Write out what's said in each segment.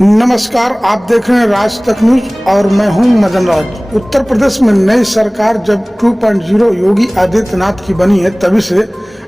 नमस्कार, आप देख रहे हैं राज तक न्यूज और मैं हूं मदन राज। उत्तर प्रदेश में नई सरकार जब 2.0 योगी आदित्यनाथ की बनी है, तभी से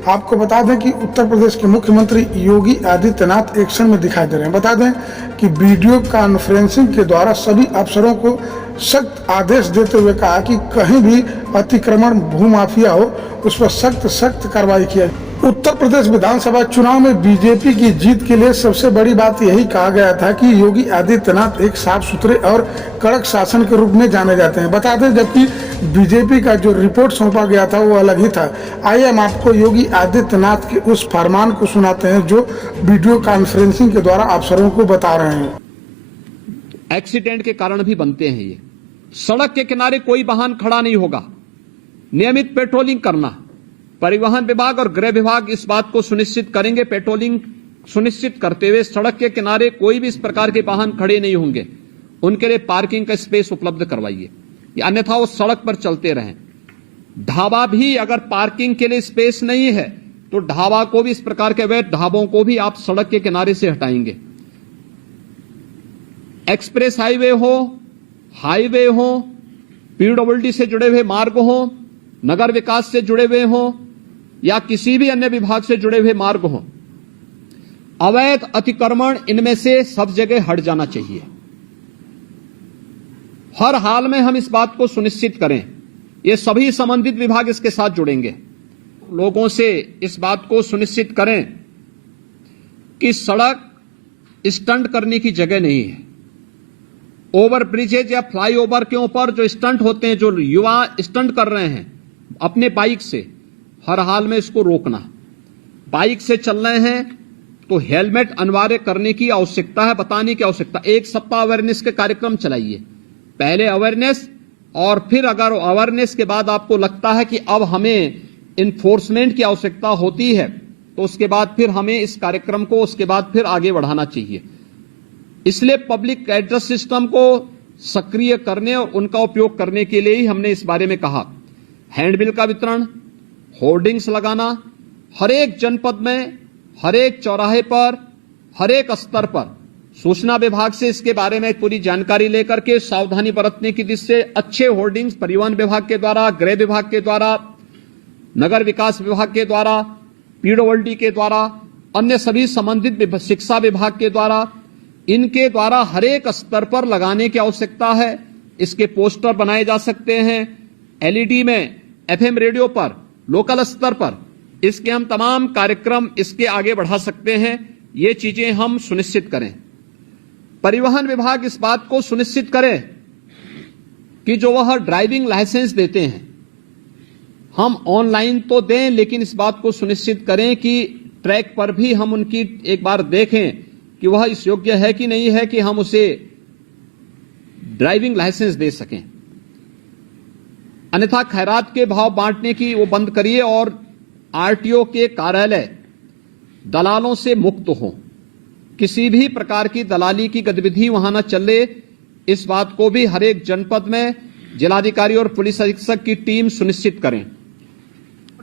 आपको बता दें कि उत्तर प्रदेश के मुख्यमंत्री योगी आदित्यनाथ एक्शन में दिखाई दे रहे हैं। बता दें कि वीडियो कॉन्फ्रेंसिंग के द्वारा सभी अफसरों को सख्त आदेश देते हुए कहा कि कहीं भी अतिक्रमण भूमाफिया हो उस पर सख्त कार्रवाई किया जाए। उत्तर प्रदेश विधानसभा चुनाव में बीजेपी की जीत के लिए सबसे बड़ी बात यही कहा गया था कि योगी आदित्यनाथ एक साफ सुथरे और कड़क शासन के रूप में जाने जाते हैं। बता दें, जबकि बीजेपी का जो रिपोर्ट सौंपा गया था वो अलग ही था। आइए हम आपको योगी आदित्यनाथ के उस फरमान को सुनाते हैं जो वीडियो कॉन्फ्रेंसिंग के द्वारा अफसरों को बता रहे हैं। एक्सीडेंट के कारण भी बनते हैं ये। सड़क के किनारे कोई वाहन खड़ा नहीं होगा। नियमित पेट्रोलिंग करना। परिवहन विभाग और गृह विभाग इस बात को सुनिश्चित करेंगे, पेट्रोलिंग सुनिश्चित करते हुए सड़क के किनारे कोई भी इस प्रकार के वाहन खड़े नहीं होंगे। उनके लिए पार्किंग का स्पेस उपलब्ध करवाइए, अन्यथा वो सड़क पर चलते रहें। ढाबा भी अगर पार्किंग के लिए स्पेस नहीं है तो ढाबा को भी, इस प्रकार के अवैध ढाबों को भी आप सड़क के किनारे से हटाएंगे। एक्सप्रेस हाईवे हो, पीडब्ल्यूडी से जुड़े हुए मार्ग हो, नगर विकास से जुड़े हुए हो या किसी भी अन्य विभाग से जुड़े हुए मार्ग हो, अवैध अतिक्रमण इनमें से सब जगह हट जाना चाहिए। हर हाल में हम इस बात को सुनिश्चित करें, ये सभी संबंधित विभाग इसके साथ जुड़ेंगे। लोगों से इस बात को सुनिश्चित करें कि सड़क स्टंट करने की जगह नहीं है। ओवर ब्रिजेज या फ्लाईओवर के ऊपर जो स्टंट होते हैं, जो युवा स्टंट कर रहे हैं अपने बाइक से, हर हाल में इसको रोकना। बाइक से चल रहे हैं तो हेलमेट अनिवार्य करने की आवश्यकता है, बताने की आवश्यकता। एक सप्ताह अवेयरनेस के कार्यक्रम चलाइए। पहले अवेयरनेस और फिर अगर अवेयरनेस के बाद आपको लगता है कि अब हमें इन्फोर्समेंट की आवश्यकता होती है तो उसके बाद फिर हमें इस कार्यक्रम को उसके बाद फिर आगे बढ़ाना चाहिए। इसलिए पब्लिक एड्रेस सिस्टम को सक्रिय करने और उनका उपयोग करने के लिए ही हमने इस बारे में कहा। हैंडबिल का वितरण, होर्डिंग्स लगाना, हर एक जनपद में, हर एक चौराहे पर, हर एक स्तर पर सूचना विभाग से इसके बारे में पूरी जानकारी लेकर के सावधानी बरतने की दृष्टि से अच्छे होर्डिंग्स परिवहन विभाग के द्वारा, गृह विभाग के द्वारा, नगर विकास विभाग के द्वारा, पीडब्ल्यूडी के द्वारा, अन्य सभी संबंधित शिक्षा विभाग के द्वारा, इनके द्वारा हर एक स्तर पर लगाने की आवश्यकता है। इसके पोस्टर बनाए जा सकते हैं, एलईडी में, एफएम रेडियो पर, लोकल स्तर पर इसके हम तमाम कार्यक्रम इसके आगे बढ़ा सकते हैं। ये चीजें हम सुनिश्चित करें। परिवहन विभाग इस बात को सुनिश्चित करे कि जो वह ड्राइविंग लाइसेंस देते हैं हम ऑनलाइन तो दें, लेकिन इस बात को सुनिश्चित करें कि ट्रैक पर भी हम उनकी एक बार देखें कि वह इस योग्य है कि नहीं है कि हम उसे ड्राइविंग लाइसेंस दे सकें। अन्यथा खैरात के भाव बांटने की वो बंद करिए और आरटीओ के कार्यालय दलालों से मुक्त हो। किसी भी प्रकार की दलाली की गतिविधि वहां न चले, इस बात को भी हर एक जनपद में जिलाधिकारी और पुलिस अधीक्षक की टीम सुनिश्चित करें।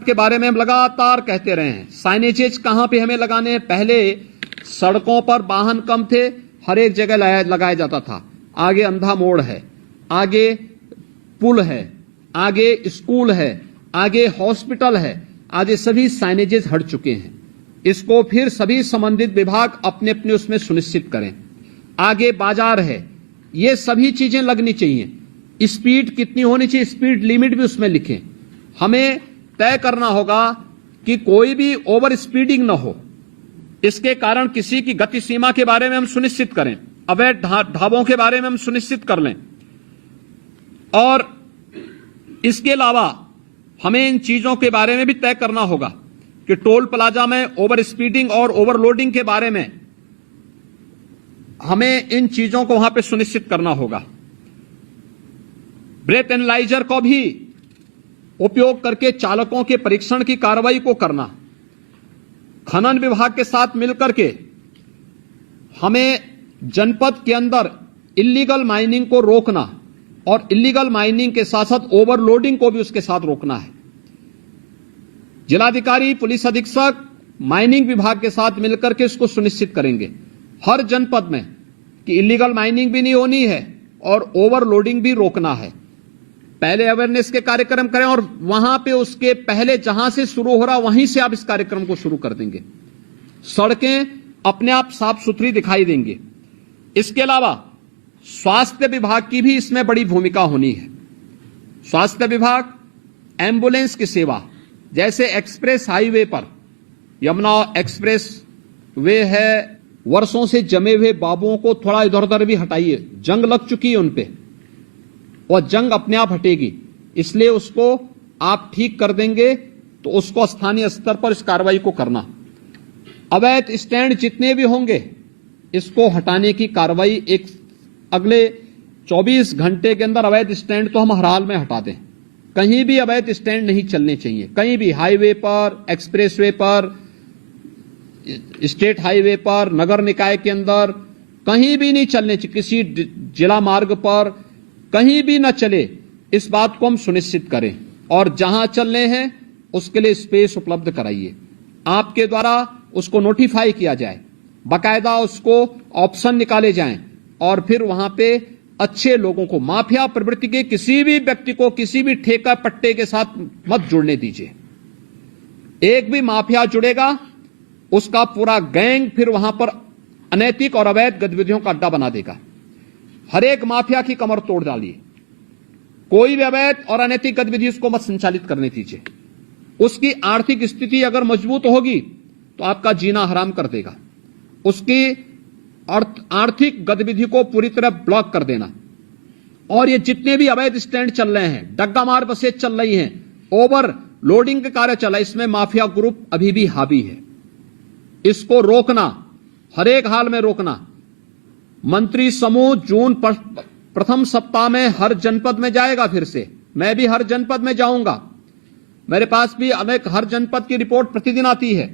के बारे में हम लगातार कहते रहे हैं। साइनेजेज कहां पे हमें लगाने हैं? पहले सड़कों पर वाहन कम थे, हर एक जगह लगाया जाता था। आगे अंधा मोड़ है, आगे पुल है, आगे स्कूल है, आगे हॉस्पिटल है, आगे सभी साइनेजेस हट चुके हैं। इसको फिर सभी संबंधित विभाग अपने अपने उसमें सुनिश्चित करें। आगे बाजार है, ये सभी चीजें लगनी चाहिए। स्पीड कितनी होनी चाहिए, स्पीड लिमिट भी उसमें लिखें। हमें तय करना होगा कि कोई भी ओवर स्पीडिंग न हो। इसके कारण किसी की गति सीमा के बारे में हम सुनिश्चित करें। अवैध ढाबों के बारे में हम सुनिश्चित कर लें। और इसके अलावा हमें इन चीजों के बारे में भी तय करना होगा कि टोल प्लाजा में ओवर स्पीडिंग और ओवरलोडिंग के बारे में हमें इन चीजों को वहां पे सुनिश्चित करना होगा। ब्रेथ एनालाइजर को भी उपयोग करके चालकों के परीक्षण की कार्रवाई को करना। खनन विभाग के साथ मिलकर के हमें जनपद के अंदर इल्लीगल माइनिंग को रोकना और इल्लीगल माइनिंग के साथ साथ ओवरलोडिंग को भी उसके साथ रोकना है। जिलाधिकारी, पुलिस अधीक्षक माइनिंग विभाग के साथ मिलकर के इसको सुनिश्चित करेंगे। हर जनपद में कि इलीगल माइनिंग भी नहीं होनी है और ओवरलोडिंग भी रोकना है। पहले अवेयरनेस के कार्यक्रम करें और वहां पे उसके पहले जहां से शुरू हो रहा वहीं से आप इस कार्यक्रम को शुरू कर देंगे। सड़कें अपने आप साफ सुथरी दिखाई देंगी। इसके अलावा स्वास्थ्य विभाग की भी इसमें बड़ी भूमिका होनी है। स्वास्थ्य विभाग एम्बुलेंस की सेवा, जैसे एक्सप्रेस हाईवे पर यमुना एक्सप्रेस वे है, वर्षों से जमे हुए बाबुओं को थोड़ा इधर उधर भी हटाइए, जंग लग चुकी है उन पे और जंग अपने आप हटेगी, इसलिए उसको आप ठीक कर देंगे तो उसको स्थानीय स्तर पर इस कार्रवाई को करना। अवैध स्टैंड जितने भी होंगे इसको हटाने की कार्रवाई एक अगले 24 घंटे के अंदर अवैध स्टैंड तो हम हर हाल में हटा दें। कहीं भी अवैध स्टैंड नहीं चलने चाहिए, कहीं भी हाईवे पर, एक्सप्रेसवे पर, स्टेट हाईवे पर, नगर निकाय के अंदर कहीं भी नहीं चलने चाहिए। किसी जिला मार्ग पर कहीं भी न चले, इस बात को हम सुनिश्चित करें और जहां चलने हैं उसके लिए स्पेस उपलब्ध कराइए। आपके द्वारा उसको नोटिफाई किया जाए, बाकायदा उसको ऑप्शन निकाले जाएं और फिर वहां पे अच्छे लोगों को, माफिया प्रवृत्ति के किसी भी व्यक्ति को किसी भी ठेका पट्टे के साथ मत जुड़ने दीजिए। एक भी माफिया जुड़ेगा उसका पूरा गैंग फिर वहां पर अनैतिक और अवैध गतिविधियों का अड्डा बना देगा। हर एक माफिया की कमर तोड़ डालिए। कोई भी अवैध और अनैतिक गतिविधि उसको मत संचालित करने दीजिए। उसकी आर्थिक स्थिति अगर मजबूत होगी तो आपका जीना हराम कर देगा। उसकी आर्थिक गतिविधि को पूरी तरह ब्लॉक कर देना। और ये जितने भी अवैध स्टैंड चल रहे हैं, डग्गा मार बसें चल रही हैं, ओवर लोडिंग के कार्य चल रहा है, इसमें माफिया ग्रुप अभी भी हावी है। इसको रोकना, हर एक हाल में रोकना। मंत्री समूह जून प्रथम सप्ताह में हर जनपद में जाएगा। फिर से मैं भी हर जनपद में जाऊंगा। मेरे पास भी अनेक हर जनपद की रिपोर्ट प्रतिदिन आती है।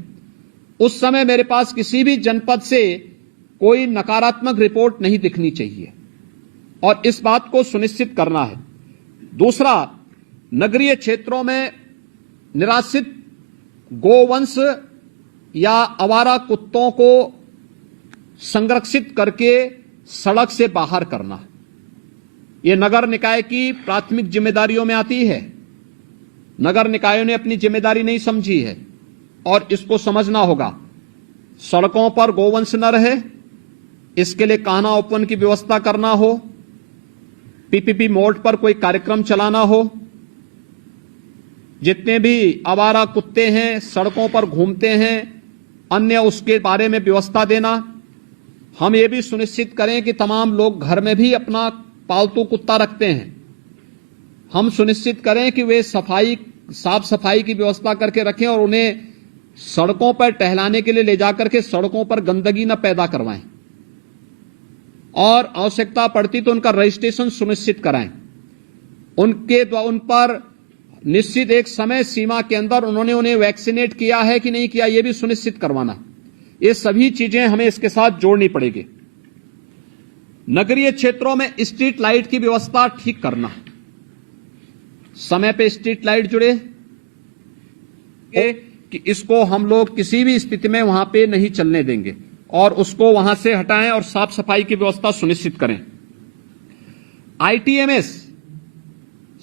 उस समय मेरे पास किसी भी जनपद से कोई नकारात्मक रिपोर्ट नहीं दिखनी चाहिए और इस बात को सुनिश्चित करना है। दूसरा, नगरीय क्षेत्रों में निराश्रित गोवंश या आवारा कुत्तों को संरक्षित करके सड़क से बाहर करना, यह नगर निकाय की प्राथमिक जिम्मेदारियों में आती है। नगर निकायों ने अपनी जिम्मेदारी नहीं समझी है और इसको समझना होगा। सड़कों पर गोवंश न रहे, इसके लिए कान्हा ओपन की व्यवस्था करना हो, पीपीपी मोड पर कोई कार्यक्रम चलाना हो, जितने भी आवारा कुत्ते हैं सड़कों पर घूमते हैं अन्य उसके बारे में व्यवस्था देना। हम ये भी सुनिश्चित करें कि तमाम लोग घर में भी अपना पालतू कुत्ता रखते हैं। हम सुनिश्चित करें कि वे साफ सफाई की व्यवस्था करके रखें और उन्हें सड़कों पर टहलाने के लिए ले जाकर के सड़कों पर गंदगी न पैदा करवाएं और आवश्यकता पड़ती तो उनका रजिस्ट्रेशन सुनिश्चित कराएं। उन पर निश्चित एक समय सीमा के अंदर उन्होंने उन्हें वैक्सीनेट किया है कि नहीं किया, यह भी सुनिश्चित करवाना। ये सभी चीजें हमें इसके साथ जोड़नी पड़ेगी। नगरीय क्षेत्रों में स्ट्रीट लाइट की व्यवस्था ठीक करना, समय पे स्ट्रीट लाइट जुड़े कि इसको हम लोग किसी भी स्थिति में वहां पे नहीं चलने देंगे और उसको वहां से हटाएं और साफ सफाई की व्यवस्था सुनिश्चित करें। आईटीएमएस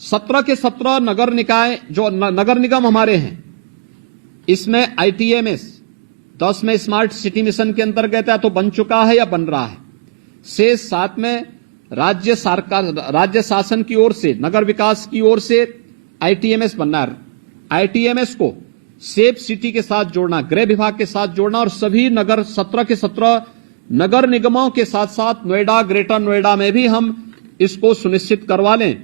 17 के 17 नगर निकाय जो नगर निगम हमारे हैं, इसमें आईटीएमएस 10 में स्मार्ट सिटी मिशन के अंतर्गत है तो बन चुका है या बन रहा है। से 7 में राज्य शासन की ओर से, नगर विकास की ओर से आईटीएमएस बनना है। आईटीएमएस को सेफ सिटी के साथ जोड़ना, गृह विभाग के साथ जोड़ना और सभी नगर 17 के 17 नगर निगमों के साथ साथ नोएडा, ग्रेटर नोएडा में भी हम इसको सुनिश्चित करवा लें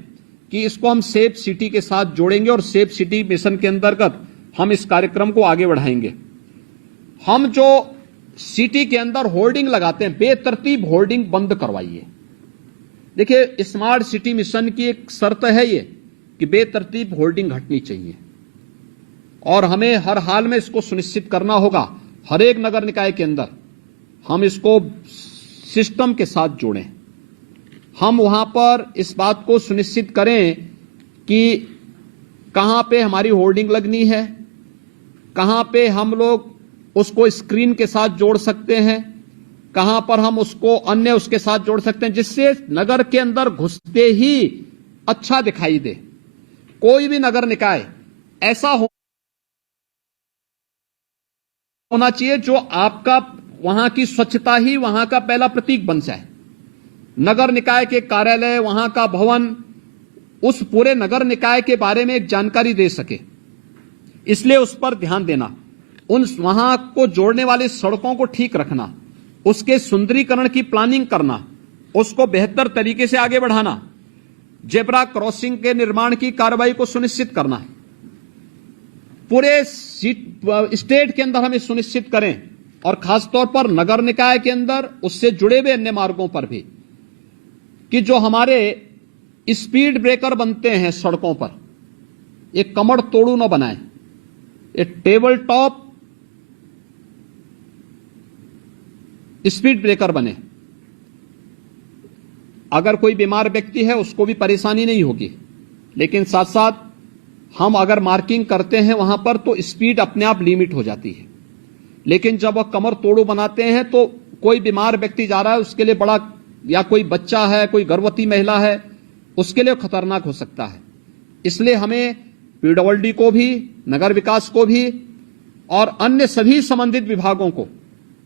कि इसको हम सेफ सिटी के साथ जोड़ेंगे और सेफ सिटी मिशन के अंतर्गत हम इस कार्यक्रम को आगे बढ़ाएंगे। हम जो सिटी के अंदर होर्डिंग लगाते हैं, बेतरतीब होर्डिंग बंद करवाइए। देखिए, स्मार्ट सिटी मिशन की एक शर्त है ये कि बेतरतीब होर्डिंग हटनी चाहिए और हमें हर हाल में इसको सुनिश्चित करना होगा। हर एक नगर निकाय के अंदर हम इसको सिस्टम के साथ जोड़ें। हम वहां पर इस बात को सुनिश्चित करें कि कहां पे हमारी होर्डिंग लगनी है, कहां पे हम लोग उसको स्क्रीन के साथ जोड़ सकते हैं, कहां पर हम उसको अन्य उसके साथ जोड़ सकते हैं जिससे नगर के अंदर घुसते ही अच्छा दिखाई दे। कोई भी नगर निकाय ऐसा होना चाहिए जो आपका वहां की स्वच्छता ही वहां का पहला प्रतीक बन जाए। नगर निकाय के कार्यालय, वहां का भवन उस पूरे नगर निकाय के बारे में एक जानकारी दे सके, इसलिए उस पर ध्यान देना। उन वहां को जोड़ने वाली सड़कों को ठीक रखना, उसके सुंदरीकरण की प्लानिंग करना, उसको बेहतर तरीके से आगे बढ़ाना, जेब्रा क्रॉसिंग के निर्माण की कार्रवाई को सुनिश्चित करना है। पूरे स्टेट के अंदर हमें सुनिश्चित करें और खासतौर पर नगर निकाय के अंदर उससे जुड़े हुए अन्य मार्गों पर भी कि जो हमारे स्पीड ब्रेकर बनते हैं सड़कों पर, ये कमर तोड़ू न बनाए, ये टेबल टॉप स्पीड ब्रेकर बने। अगर कोई बीमार व्यक्ति है उसको भी परेशानी नहीं होगी, लेकिन साथ साथ हम अगर मार्किंग करते हैं वहां पर तो स्पीड अपने आप लिमिट हो जाती है। लेकिन जब वह कमर तोड़ू बनाते हैं तो कोई बीमार व्यक्ति जा रहा है उसके लिए बड़ा, या कोई बच्चा है, कोई गर्भवती महिला है, उसके लिए खतरनाक हो सकता है। इसलिए हमें पीडब्ल्यूडी को भी, नगर विकास को भी और अन्य सभी संबंधित विभागों को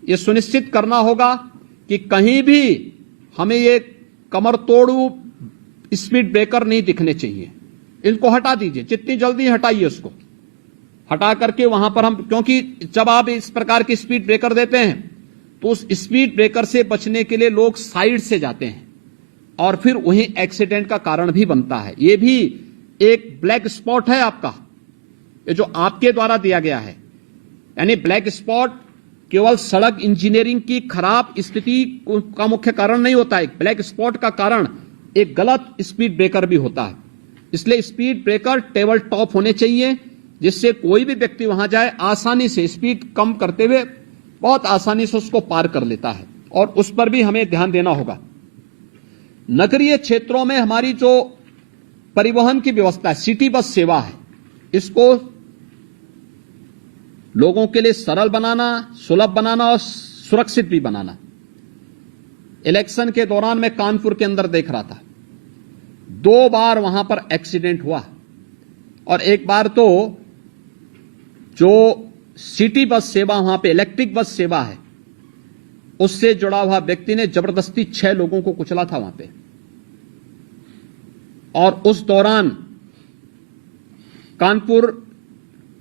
यह सुनिश्चित करना होगा कि कहीं भी हमें ये कमर तोड़ू स्पीड ब्रेकर नहीं दिखने चाहिए। इनको हटा दीजिए, जितनी जल्दी हटाइए उसको, हटा करके वहां पर हम, क्योंकि जब आप इस प्रकार की स्पीड ब्रेकर देते हैं तो उस स्पीड ब्रेकर से बचने के लिए लोग साइड से जाते हैं और फिर वहीं एक्सीडेंट का कारण भी बनता है। यह भी एक ब्लैक स्पॉट है आपका, ये जो आपके द्वारा दिया गया है। यानी ब्लैक स्पॉट केवल सड़क इंजीनियरिंग की खराब स्थिति का मुख्य कारण नहीं होता है, ब्लैक स्पॉट का कारण एक गलत स्पीड ब्रेकर भी होता है। इसलिए स्पीड ब्रेकर टेबल टॉप होने चाहिए जिससे कोई भी व्यक्ति वहां जाए आसानी से, स्पीड कम करते हुए बहुत आसानी से उसको पार कर लेता है, और उस पर भी हमें ध्यान देना होगा। नगरीय क्षेत्रों में हमारी जो परिवहन की व्यवस्था है, सिटी बस सेवा है, इसको लोगों के लिए सरल बनाना, सुलभ बनाना और सुरक्षित भी बनाना। इलेक्शन के दौरान मैं कानपुर के अंदर देख रहा था, 2 बार वहां पर एक्सीडेंट हुआ, और एक बार तो जो सिटी बस सेवा, वहां पे इलेक्ट्रिक बस सेवा है, उससे जुड़ा हुआ व्यक्ति ने जबरदस्ती 6 लोगों को कुचला था वहां पे। और उस दौरान कानपुर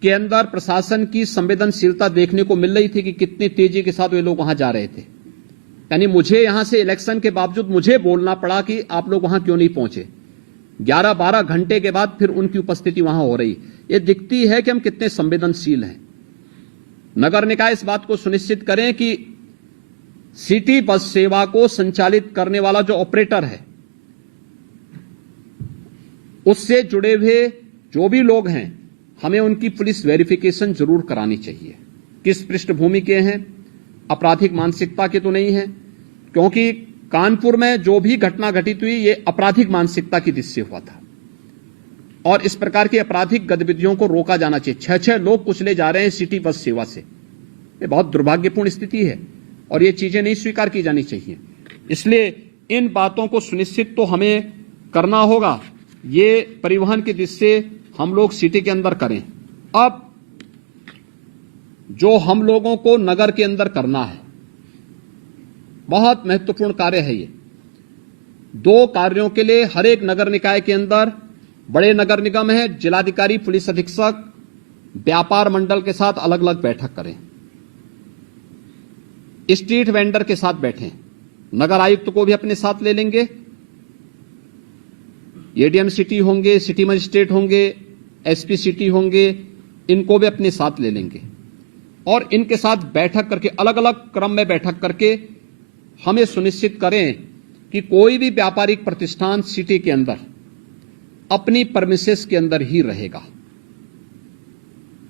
के अंदर प्रशासन की संवेदनशीलता देखने को मिल रही थी कि कितनी तेजी के साथ वे लोग वहां जा रहे थे। यानी मुझे यहां से इलेक्शन के बावजूद मुझे बोलना पड़ा कि आप लोग वहां क्यों नहीं पहुंचे। 11-12 घंटे के बाद फिर उनकी उपस्थिति वहां हो रही। ये दिखती है कि हम कितने संवेदनशील हैं। नगर निकाय इस बात को सुनिश्चित करें कि सिटी बस सेवा को संचालित करने वाला जो ऑपरेटर है, उससे जुड़े हुए जो भी लोग हैं, हमें उनकी पुलिस वेरिफिकेशन जरूर करानी चाहिए। किस पृष्ठभूमि के हैं, आपराधिक मानसिकता के तो नहीं है, क्योंकि कानपुर में जो भी घटना घटित हुई ये आपराधिक मानसिकता की दृष्टि से हुआ था, और इस प्रकार की आपराधिक गतिविधियों को रोका जाना चाहिए। 6-6 लोग कुचले जा रहे हैं सिटी बस सेवा से, ये बहुत दुर्भाग्यपूर्ण स्थिति है और ये चीजें नहीं स्वीकार की जानी चाहिए। इसलिए इन बातों को सुनिश्चित तो हमें करना होगा, ये परिवहन की दृष्टि से हम लोग सिटी के अंदर करें। अब जो हम लोगों को नगर के अंदर करना है, बहुत महत्वपूर्ण कार्य है ये। 2 कार्यों के लिए हर एक नगर निकाय के अंदर, बड़े नगर निगम है, जिलाधिकारी, पुलिस अधीक्षक, व्यापार मंडल के साथ अलग अलग बैठक करें, स्ट्रीट वेंडर के साथ बैठें, नगर आयुक्त को भी अपने साथ ले लेंगे, एडीएम सिटी होंगे, सिटी मजिस्ट्रेट होंगे, एसपी सिटी होंगे, इनको भी अपने साथ ले लेंगे और इनके साथ बैठक करके, अलग अलग क्रम में बैठक करके हमें सुनिश्चित करें कि कोई भी व्यापारिक प्रतिष्ठान सिटी के अंदर अपनी परमिसेस के अंदर ही रहेगा,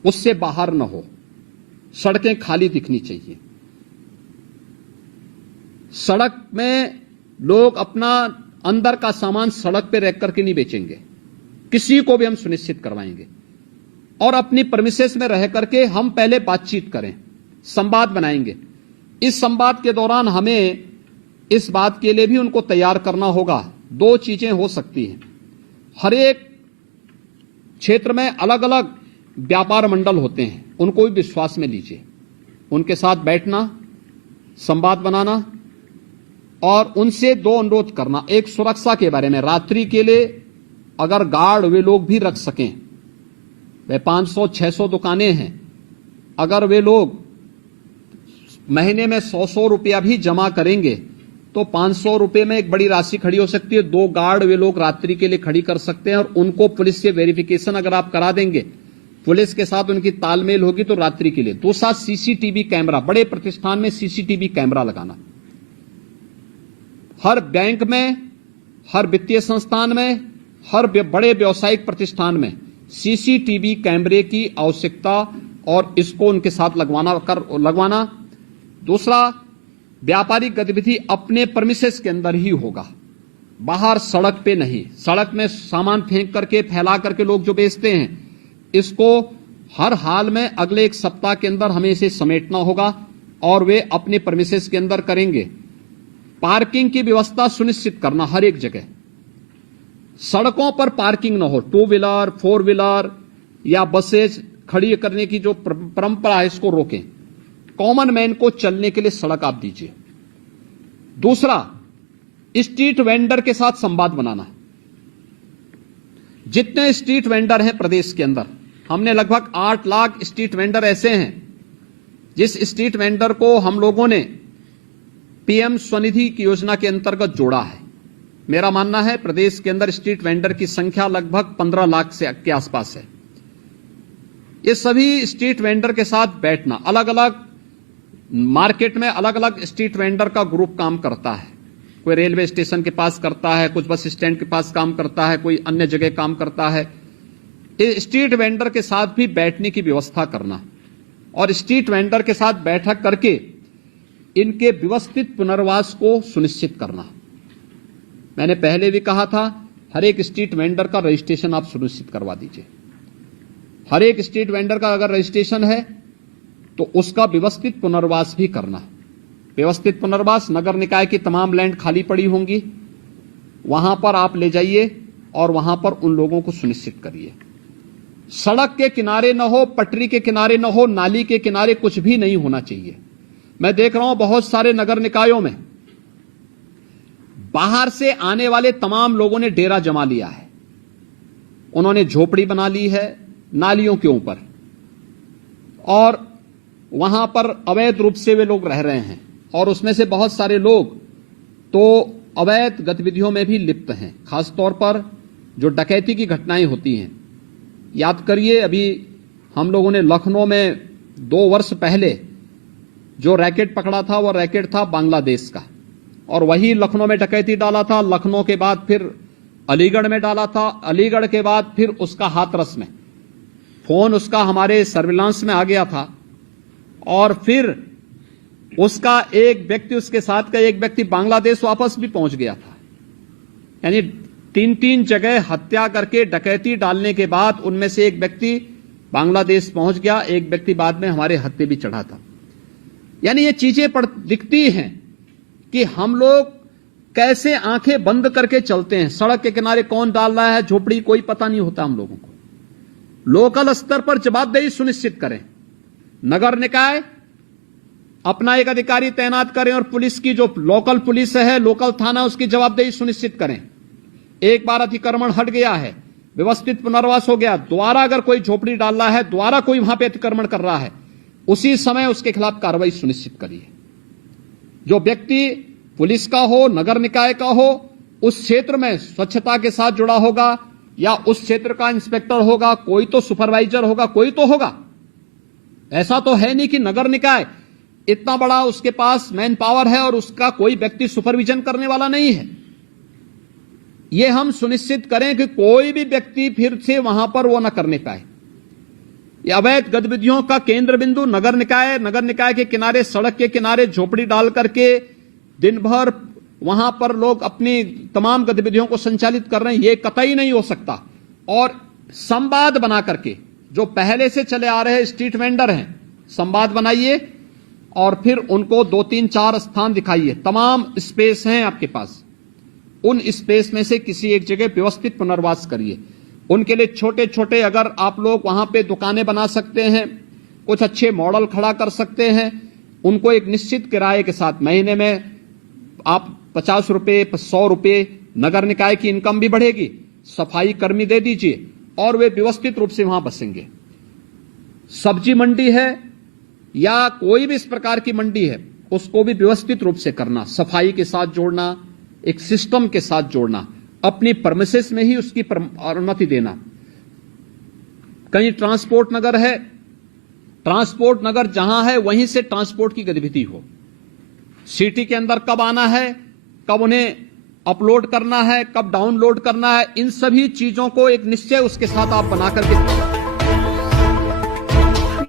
उससे बाहर न हो। सड़कें खाली दिखनी चाहिए। सड़क में लोग अपना अंदर का सामान सड़क पे रख करके नहीं बेचेंगे, किसी को भी हम सुनिश्चित करवाएंगे। और अपनी परमिसेस में रह करके हम पहले बातचीत करें, संवाद बनाएंगे। इस संवाद के दौरान हमें इस बात के लिए भी उनको तैयार करना होगा। दो चीजें हो सकती हैं। हर एक क्षेत्र में अलग अलग व्यापार मंडल होते हैं, उनको भी विश्वास में लीजिए। उनके साथ बैठना, संवाद बनाना और उनसे दो अनुरोध करना। एक, सुरक्षा के बारे में, रात्रि के लिए अगर गार्ड वे लोग भी रख सकें। वे 500-600 दुकानें हैं, अगर वे लोग महीने में 100-100 रुपया भी जमा करेंगे तो 500 रुपए में एक बड़ी राशि खड़ी हो सकती है। 2 गार्ड वे लोग रात्रि के लिए खड़ी कर सकते हैं और उनको पुलिस से वेरिफिकेशन अगर आप करा देंगे, पुलिस के साथ उनकी तालमेल होगी तो रात्रि के लिए। दूसरा, सीसीटीवी कैमरा, बड़े प्रतिष्ठान में सीसीटीवी कैमरा लगाना। हर बैंक में, हर वित्तीय संस्थान में, हर बड़े व्यावसायिक प्रतिष्ठान में सीसीटीवी कैमरे की आवश्यकता और इसको उनके साथ लगवाना। दूसरा, व्यापारिक गतिविधि अपने प्रेमिसेस के अंदर ही होगा, बाहर सड़क पे नहीं। सड़क में सामान फेंक करके, फैला करके लोग जो बेचते हैं, इसको हर हाल में अगले 1 सप्ताह के अंदर हमें इसे समेटना होगा और वे अपने प्रेमिसेस के अंदर करेंगे। पार्किंग की व्यवस्था सुनिश्चित करना हर एक जगह। सड़कों पर पार्किंग न हो, 2 व्हीलर 4 व्हीलर या बसेज खड़ी करने की जो परंपरा है इसको रोकें। कॉमन मैन को चलने के लिए सड़क आप दीजिए। दूसरा, स्ट्रीट वेंडर के साथ संवाद बनाना। जितने स्ट्रीट वेंडर हैं प्रदेश के अंदर, हमने लगभग 8 लाख स्ट्रीट वेंडर ऐसे हैं जिस स्ट्रीट वेंडर को हम लोगों ने पीएम स्वनिधि की योजना के अंतर्गत जोड़ा है। मेरा मानना है प्रदेश के अंदर स्ट्रीट वेंडर की संख्या लगभग 15 लाख के आसपास है। ये सभी स्ट्रीट वेंडर के साथ बैठना, अलग अलग मार्केट में अलग अलग स्ट्रीट वेंडर का ग्रुप काम करता है। कोई रेलवे स्टेशन के पास करता है, कुछ बस स्टैंड के पास काम करता है, कोई अन्य जगह काम करता है। स्ट्रीट वेंडर के साथ भी बैठने की व्यवस्था करना और स्ट्रीट वेंडर के साथ बैठक करके इनके व्यवस्थित पुनर्वास को सुनिश्चित करना। मैंने पहले भी कहा था, हर एक स्ट्रीट वेंडर का रजिस्ट्रेशन आप सुनिश्चित करवा दीजिए। हर एक स्ट्रीट वेंडर का अगर रजिस्ट्रेशन है तो उसका व्यवस्थित पुनर्वास भी करना। व्यवस्थित पुनर्वास, नगर निकाय की तमाम लैंड खाली पड़ी होंगी, वहां पर आप ले जाइए और वहां पर उन लोगों को सुनिश्चित करिए। सड़क के किनारे न हो, पटरी के किनारे न हो, नाली के किनारे कुछ भी नहीं होना चाहिए। मैं देख रहा हूं बहुत सारे नगर निकायों में बाहर से आने वाले तमाम लोगों ने डेरा जमा लिया है। उन्होंने झोपड़ी बना ली है नालियों के ऊपर और वहां पर अवैध रूप से वे लोग रह रहे हैं और उसमें से बहुत सारे लोग तो अवैध गतिविधियों में भी लिप्त हैं। खासतौर पर जो डकैती की घटनाएं होती हैं, याद करिए अभी हम लोगों ने लखनऊ में 2 वर्ष पहले जो रैकेट पकड़ा था वो रैकेट था बांग्लादेश का और वही लखनऊ में डकैती डाला था। लखनऊ के बाद फिर अलीगढ़ में डाला था, अलीगढ़ के बाद फिर उसका हाथरस में, फोन उसका हमारे सर्विलांस में आ गया था और फिर उसका एक व्यक्ति, उसके साथ का एक व्यक्ति बांग्लादेश वापस भी पहुंच गया था। यानी 3 जगह हत्या करके डकैती डालने के बाद उनमें से एक व्यक्ति बांग्लादेश पहुंच गया, एक व्यक्ति बाद में हमारे हत्थे भी चढ़ा था। यानी ये चीजें दिखती हैं कि हम लोग कैसे आंखें बंद करके चलते हैं। सड़क के किनारे कौन डाल रहा है झोपड़ी, कोई पता नहीं होता हम लोगों को। लोकल स्तर पर जवाबदेही सुनिश्चित करें। नगर निकाय अपना एक अधिकारी तैनात करें और पुलिस की जो लोकल पुलिस है, लोकल थाना, उसकी जवाबदेही सुनिश्चित करें। एक बार अतिक्रमण हट गया है, व्यवस्थित पुनर्वास हो गया, दोबारा अगर कोई झोपड़ी डाल रहा है, दोबारा कोई वहां पे अतिक्रमण कर रहा है, उसी समय उसके खिलाफ कार्रवाई सुनिश्चित करिए। जो व्यक्ति पुलिस का हो, नगर निकाय का हो, उस क्षेत्र में स्वच्छता के साथ जुड़ा होगा या उस क्षेत्र का इंस्पेक्टर होगा, कोई तो सुपरवाइजर होगा, कोई तो होगा। ऐसा तो है नहीं कि नगर निकाय इतना बड़ा उसके पास मैन पावर है और उसका कोई व्यक्ति सुपरविजन करने वाला नहीं है। यह हम सुनिश्चित करें कि कोई भी व्यक्ति फिर से वहां पर वो न करने पाए। ये अवैध गतिविधियों का केंद्र बिंदु नगर निकाय के किनारे, सड़क के किनारे झोपड़ी डाल करके दिन भर वहां पर लोग अपनी तमाम गतिविधियों को संचालित कर रहे हैं, ये कतई नहीं हो सकता। और संवाद बना करके, जो पहले से चले आ रहे स्ट्रीट वेंडर हैं, संवाद बनाइए और फिर उनको 2-3-4 स्थान दिखाइए। तमाम स्पेस हैं आपके पास, उन स्पेस में से किसी एक जगह व्यवस्थित पुनर्वास करिए। उनके लिए छोटे छोटे अगर आप लोग वहां पे दुकानें बना सकते हैं, कुछ अच्छे मॉडल खड़ा कर सकते हैं, उनको एक निश्चित किराए के साथ महीने में आप 50 रुपए 100 रुपए, नगर निकाय की इनकम भी बढ़ेगी, सफाई कर्मी दे दीजिए और वे व्यवस्थित रूप से वहां बसेंगे। सब्जी मंडी है या कोई भी इस प्रकार की मंडी है, उसको भी व्यवस्थित रूप से करना, सफाई के साथ जोड़ना, एक सिस्टम के साथ जोड़ना, अपनी परमिसेस में ही उसकी अनुमति देना। कहीं ट्रांसपोर्ट नगर है, ट्रांसपोर्ट नगर जहां है वहीं से ट्रांसपोर्ट की गतिविधि हो। सिटी के अंदर कब आना है, कब उन्हें अपलोड करना है, कब डाउनलोड करना है, इन सभी चीजों को एक निश्चय उसके साथ आप बना करके